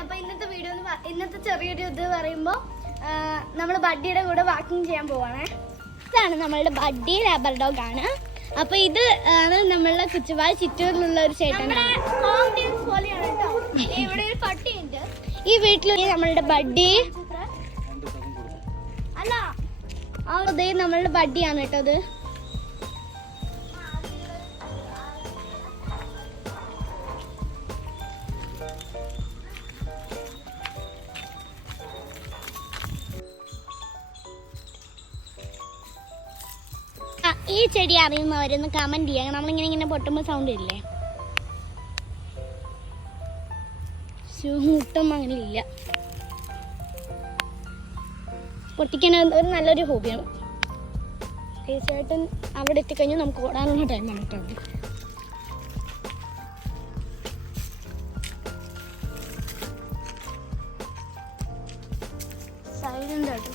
അപ്പോൾ ഇന്നത്തെ ചെറിയൊരു ഇത് പറയുമ്പോൾ നമ്മൾ ബഡ്ഡിയുടെ കൂടെ വാക്കിംഗ് ചെയ്യാൻ പോവാണ്. ഇതാണ് നമ്മളുടെ ബഡ്ഡി ലാബർ ഡോഗ് ആണ്. അപ്പോൾ ഇത് ആണ് നമ്മളുടെ കുച്ചുവാൽ ചിറ്റൂരിലുള്ള ഒരു ചേട്ടനാണ്. ഇവിടെ ഒരു പട്ടിയുണ്ട് ഈ വീട്ടിൽ. നമ്മളുടെ ബഡ്ഡി അല്ല അതേ നമ്മളുടെ ബഡ്ഡിയാണ് കേട്ടോ. അത് ഈ ചെടി അറിയുന്നവരൊന്ന് കമന്റ് ചെയ്യാം. നമ്മളിങ്ങനെ പൊട്ടുമ്പോൾ സൗണ്ട് ഇല്ലേ? മുട്ടൊന്നും അങ്ങനെ ഇല്ല. പൊട്ടിക്കാൻ ഒരു നല്ലൊരു ഹോബിയാണ്. തീർച്ചയായിട്ടും അവിടെ എത്തിക്കഴിഞ്ഞാൽ നമുക്ക് ഓടാനുള്ള ടൈമാണ് കേട്ടോ. സൈലന്റ് ആട്ടോ.